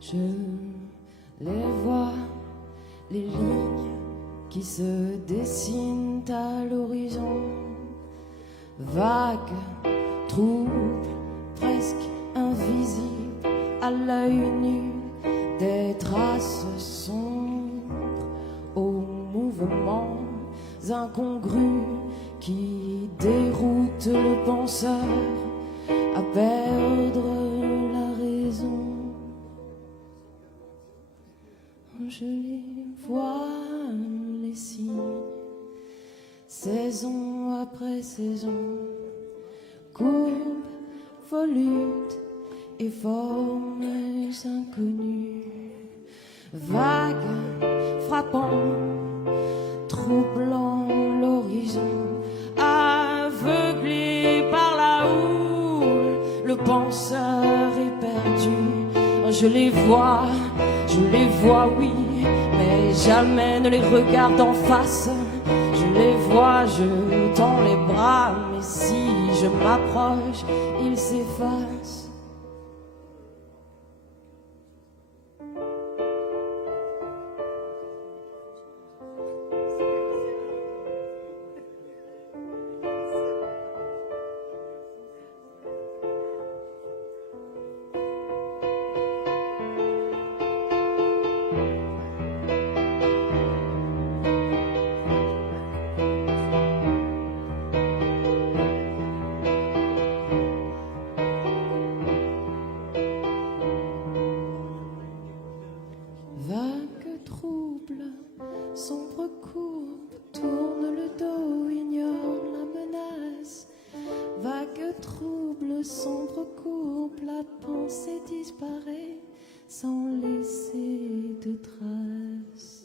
Je les vois, les lignes qui se dessinent à l'horizon, vagues, troubles, presque invisibles à l'œil nu, des traces sombres aux mouvements incongrus qui déroutent le penseur à perdre la raison. Je les vois, les signes, saison après saison, courbes, volutes et formes inconnues, vagues, frappant, troublant l'horizon, aveuglé par la houle, le penseur est perdu. Je les vois, oui, mais jamais ne les regarde en face. Je les vois, je tends les bras, mais si je m'approche, ils s'effacent. Vague trouble, sombre courbe, tourne le dos, ignore la menace. Vague trouble, sombre courbe, la pensée disparaît sans laisser de traces.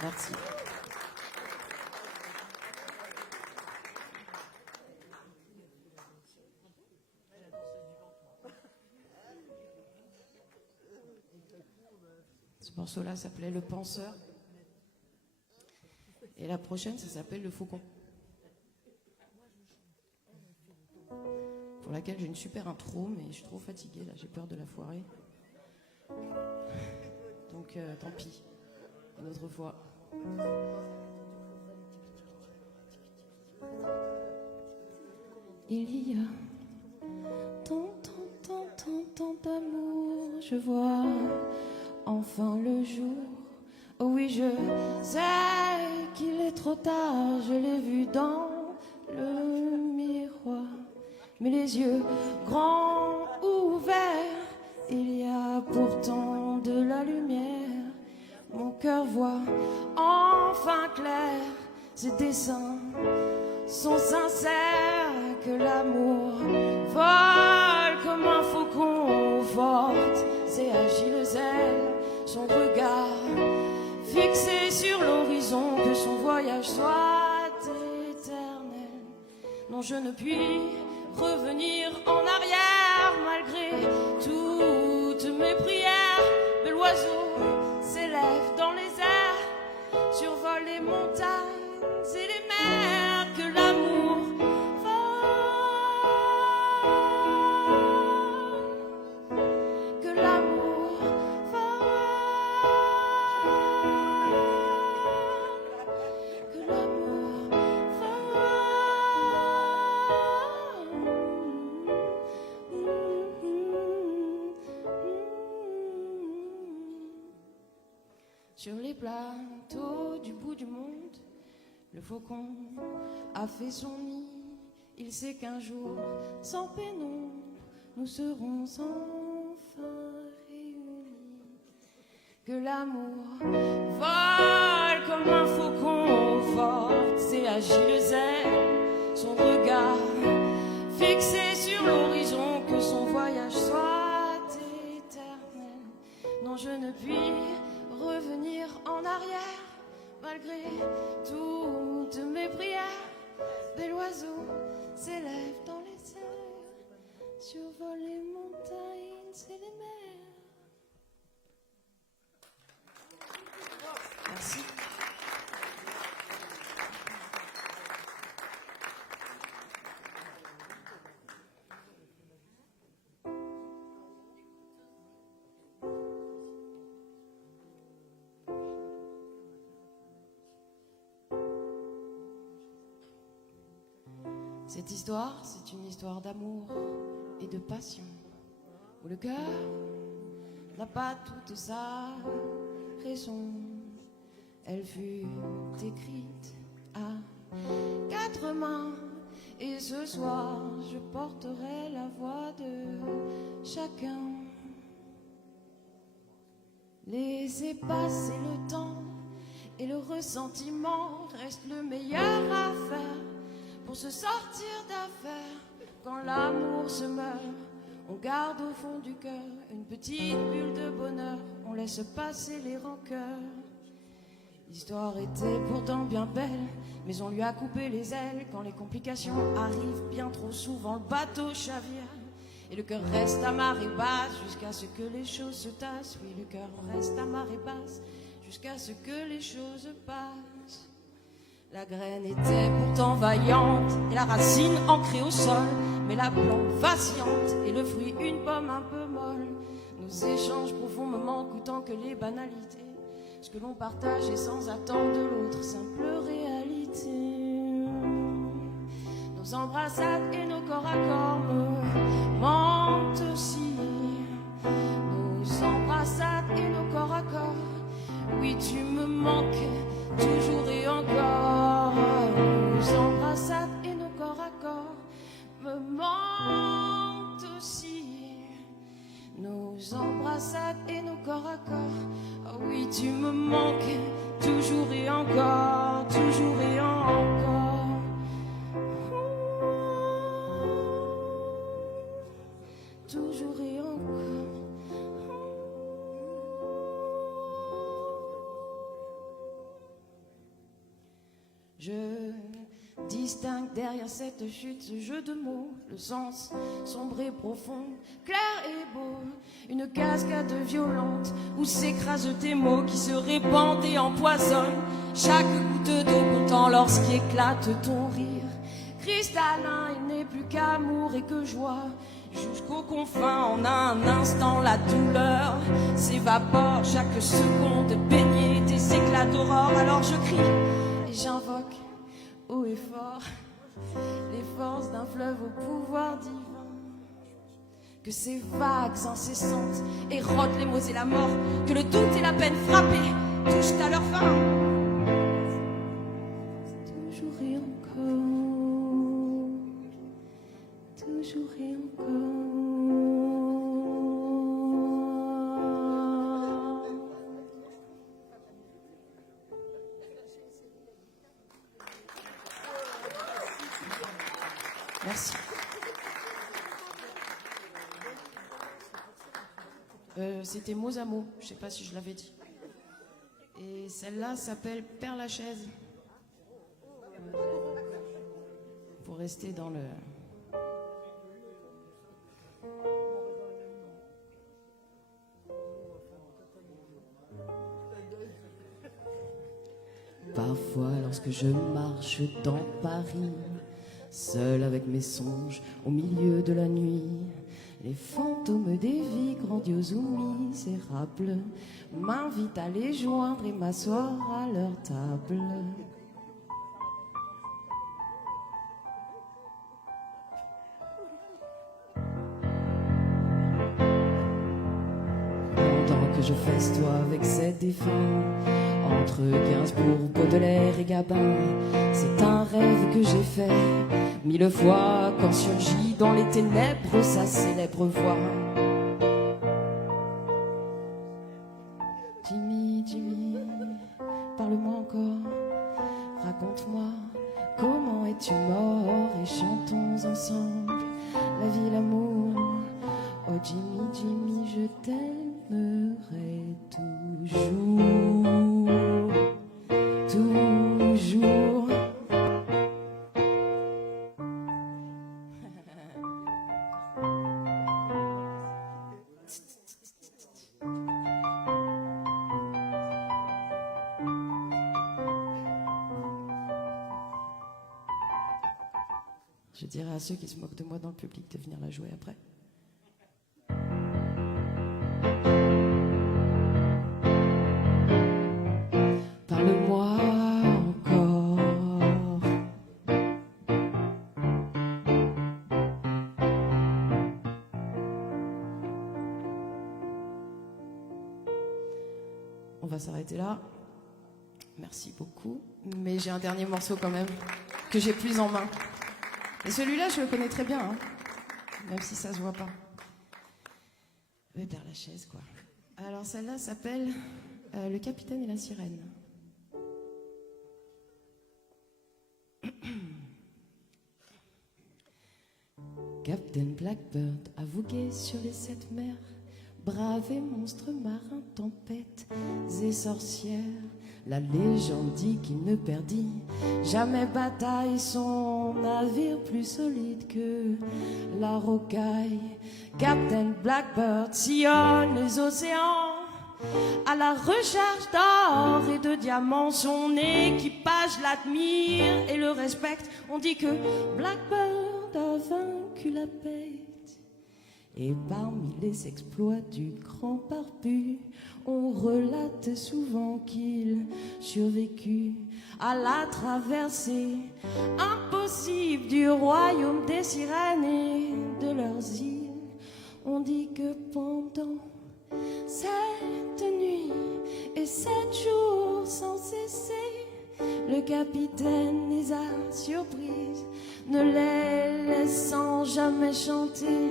Merci. Ce morceau-là s'appelait Le Penseur. Et la prochaine, ça s'appelle Le Faucon. Pour laquelle j'ai une super intro, mais je suis trop fatiguée, là, j'ai peur de la foirer. Donc, tant pis, une autre fois. Il y a tant d'amour, je vois enfin le jour. Oh oui, je sais qu'il est trop tard, je l'ai vu dans le miroir. Mais les yeux grands ouverts, il y a pourtant de la lumière. Mon cœur voit enfin clair, ces dessins sont sincères, que l'amour vole comme un faucon aux fortes et agiles ailes, son regard fixé sur l'horizon, que son voyage soit éternel. Non, je ne puis revenir en arrière malgré toutes mes prières. Mais l'oiseau s'élève dans les airs, survole les montagnes et les mers, que l'amour sur les plateaux du bout du monde, le faucon a fait son nid. Il sait qu'un jour, sans pénombre, nous serons enfin réunis. Que l'amour vole comme un faucon aux fortes et agiles ailes, son regard fixé sur l'horizon, que son voyage soit éternel. Non, je ne puis revenir en arrière malgré toutes mes prières. Mais l'oiseau s'élève dans les airs, Merci. Cette histoire, c'est une histoire d'amour et de passion, où le cœur n'a pas toute sa raison. Elle fut écrite à 4 mains, et ce soir, je porterai la voix de chacun. Laissez passer le temps, et le ressentiment reste le meilleur à faire. Pour se sortir d'affaire, quand l'amour se meurt, on garde au fond du cœur une petite bulle de bonheur, on laisse passer les rancœurs. L'histoire était pourtant bien belle, mais on lui a coupé les ailes. Quand les complications arrivent bien trop souvent, le bateau chavire et le cœur reste à marée basse jusqu'à ce que les choses se tassent. Oui, le cœur reste à marée basse jusqu'à ce que les choses passent. La graine était pourtant vaillante et la racine ancrée au sol, mais la plante vacillante et le fruit une pomme un peu molle. Nos échanges profonds me manquent autant que les banalités. Ce que l'on partage est sans attendre de l'autre simple réalité. Nos embrassades et nos corps à corps me mentent aussi. Nos embrassades et nos corps à corps. Oui, tu me manques toujours et encore. Nos embrassades et nos corps à corps me mentent aussi. Nos embrassades et nos corps à corps. Oh oui, tu me manques toujours et encore, toujours et encore. Toujours et encore. Je distingue derrière cette chute ce jeu de mots, le sens sombre et profond, clair et beau, une cascade violente où s'écrasent tes mots qui se répandent et empoisonnent chaque goutte d'eau pourtant lorsqu'éclate ton rire. Cristallin, il n'est plus qu'amour et que joie, jusqu'aux confins en un instant la douleur s'évapore chaque seconde baignée des éclats d'aurore. Alors je crie et j'invoque haut et fort les forces d'un fleuve au pouvoir divin. Que ces vagues incessantes érodent les mots et la mort, que le doute et la peine frappées touchent à leur fin. Toujours et encore, toujours et encore. Merci. C'était mots à mots, je ne sais pas si je l'avais dit. Et celle-là s'appelle Père Lachaise. Pour rester dans le... Parfois, lorsque je marche dans Paris, seul avec mes songes au milieu de la nuit, les fantômes des vies grandioses ou misérables m'invitent à les joindre et m'asseoir à leur table. Pendant que je festoie avec ces défunts, entre Gainsbourg, Baudelaire et Gabin, c'est un rêve que j'ai fait 1000 fois quand surgit dans les ténèbres sa célèbre voix. Jimmy, Jimmy, parle-moi encore, raconte-moi comment es-tu mort et chantons ensemble la vie, l'amour. Oh Jimmy, Jimmy, je t'aimerai toujours, toujours. Je dirais à ceux qui se moquent de moi dans le public de venir la jouer après. Parle-moi encore. On va s'arrêter là. Merci beaucoup. Mais j'ai un dernier morceau quand même que j'ai plus en main. Et celui-là, je le connais très bien, hein, même si ça se voit pas. Je vais perdre la chaise, quoi. Alors celle-là s'appelle Le capitaine et la sirène. Captain Blackbird a vogué sur les 7 mers, bravé monstres marins, tempêtes et sorcières. La légende dit qu'il ne perdit jamais bataille, son navire plus solide que la rocaille. Captain Blackbird sillonne les océans à la recherche d'or et de diamants. Son équipage l'admire et le respecte. On dit que Blackbird a vaincu la bête. Et parmi les exploits du grand barbu, on relate souvent qu'il survécut à la traversée impossible du royaume des sirènes et de leurs îles. On dit que pendant 7 nuits et 7 jours sans cesser, le capitaine les a surprises, ne les laissant jamais chanter.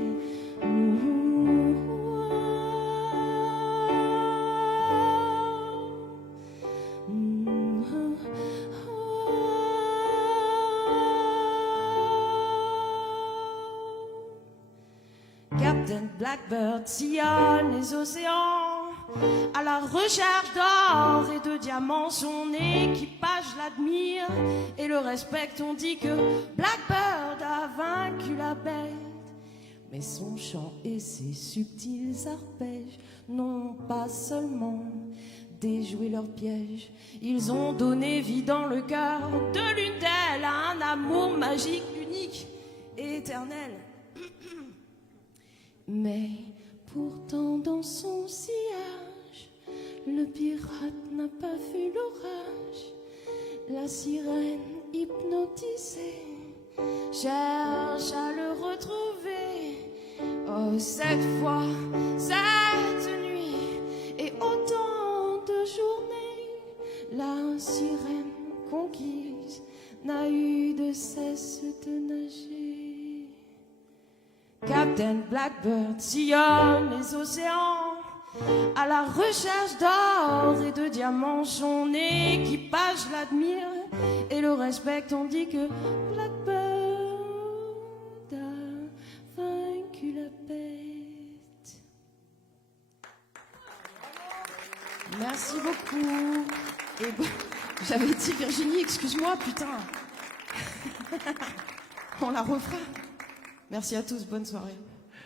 Captain Blackbird sillonne les océans à la recherche d'or et de diamants. Son équipage l'admire et le respecte. On dit que Blackbird a vaincu la bête. Mais son chant et ses subtils arpèges n'ont pas seulement déjoué leurs pièges, ils ont donné vie dans le cœur de l'une d'elles à un amour magique, unique et éternel. Mais pourtant dans son sillage, le pirate n'a pas vu l'orage. La sirène hypnotisée cherche à le retrouver. Oh, 7 fois, 7 nuits et autant de journées, la sirène conquise n'a eu de cesse de nager. Captain Blackbird sillonne les océans à la recherche d'or et de diamants. Son équipage l'admire et le respecte. On dit que Blackbird a vaincu la bête. Merci beaucoup. Et bon, j'avais dit Virginie, excuse-moi, putain. On la refera. Merci à tous, bonne soirée.